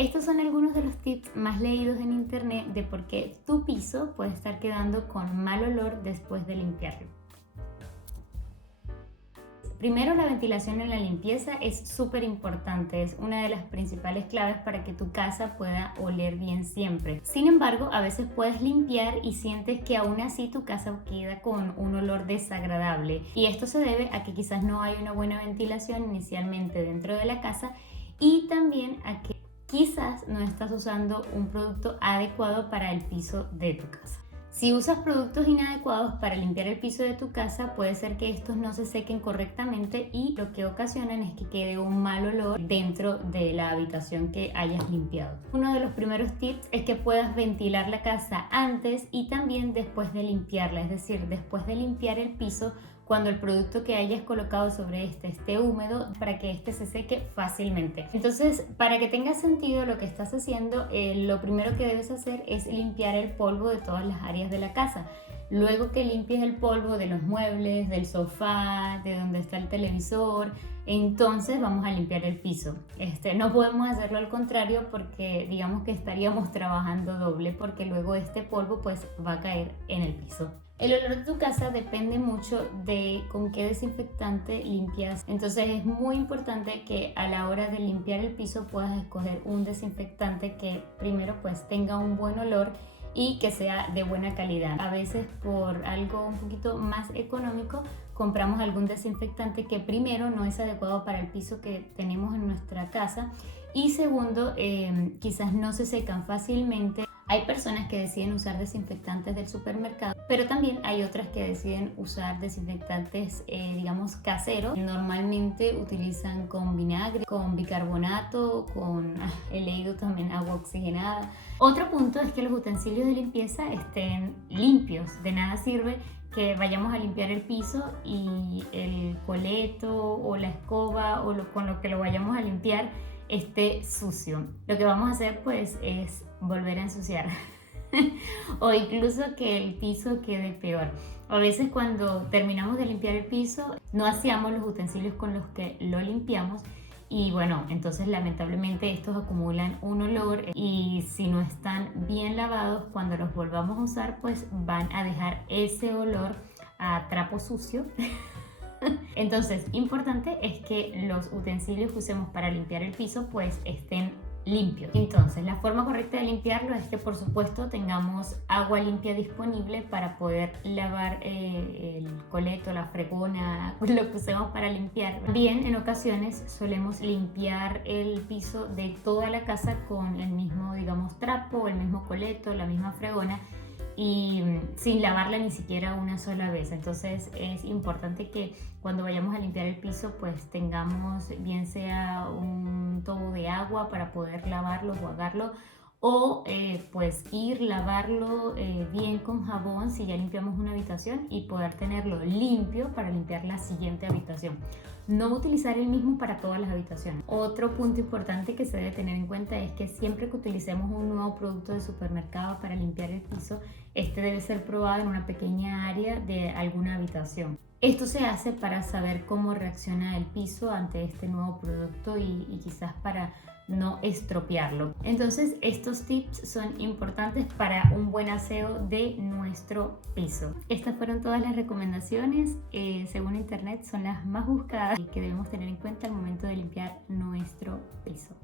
Estos son algunos de los tips más leídos en internet de por qué tu piso puede estar quedando con mal olor después de limpiarlo. Primero, la ventilación en la limpieza es súper importante, es una de las principales claves para que tu casa pueda oler bien siempre. Sin embargo, a veces puedes limpiar y sientes que aún así tu casa queda con un olor desagradable, y esto se debe a que quizás no hay una buena ventilación inicialmente dentro de la casa y también a que quizás no estás usando un producto adecuado para el piso de tu casa. Si usas productos inadecuados para limpiar el piso de tu casa, puede ser que estos no se sequen correctamente y lo que ocasionan es que quede un mal olor dentro de la habitación que hayas limpiado. Uno de los primeros tips es que puedas ventilar la casa antes y también después de limpiarla, es decir, después de limpiar el piso, cuando el producto que hayas colocado sobre este esté húmedo, para que este se seque fácilmente. Entonces, para que tenga sentido lo que estás haciendo, lo primero que debes hacer es limpiar el polvo de todas las áreas de la casa. Luego que limpies el polvo de los muebles, del sofá, de donde está el televisor, entonces vamos a limpiar el piso. No podemos hacerlo al contrario, porque digamos que estaríamos trabajando doble, porque luego este polvo pues va a caer en el piso. El olor de tu casa depende mucho de con qué desinfectante limpias. Entonces es muy importante que a la hora de limpiar el piso puedas escoger un desinfectante que primero pues tenga un buen olor y que sea de buena calidad. A veces, por algo un poquito más económico, compramos algún desinfectante que primero no es adecuado para el piso que tenemos en nuestra casa, y segundo, quizás no se secan fácilmente. Hay personas que deciden usar desinfectantes del supermercado, pero también hay otras que deciden usar desinfectantes, digamos, caseros. Normalmente utilizan con vinagre, con bicarbonato, he leído también agua oxigenada. Otro punto es que los utensilios de limpieza estén limpios. De nada sirve que vayamos a limpiar el piso y el coleto o la escoba o con lo que lo vayamos a limpiar esté sucio. Lo que vamos a hacer pues es volver a ensuciar o incluso que el piso quede peor. A veces, cuando terminamos de limpiar el piso, no hacíamos los utensilios con los que lo limpiamos, y bueno, entonces lamentablemente estos acumulan un olor, y si no están bien lavados, cuando los volvamos a usar pues van a dejar ese olor a trapo sucio. Entonces, importante es que los utensilios que usemos para limpiar el piso pues estén limpios. Entonces, la forma correcta de limpiarlo es que, por supuesto, tengamos agua limpia disponible para poder lavar el coleto, la fregona, lo que usemos para limpiar. Bien, en ocasiones solemos limpiar el piso de toda la casa con el mismo, digamos, trapo, el mismo coleto, la misma fregona, y sin lavarla ni siquiera una sola vez. Entonces es importante que cuando vayamos a limpiar el piso pues tengamos bien sea un tubo de agua para poder lavarlo, jugarlo, o pues lavarlo bien con jabón si ya limpiamos una habitación, y poder tenerlo limpio para limpiar la siguiente habitación. No utilizar el mismo para todas las habitaciones. Otro punto importante que se debe tener en cuenta es que siempre que utilicemos un nuevo producto de supermercado para limpiar el piso, este debe ser probado en una pequeña área de alguna habitación. Esto se hace para saber cómo reacciona el piso ante este nuevo producto y quizás para no estropearlo. Entonces, estos tips son importantes para un buen aseo de nuestro piso. Estas fueron todas las recomendaciones, según internet son las más buscadas y que debemos tener en cuenta al momento de limpiar nuestro piso.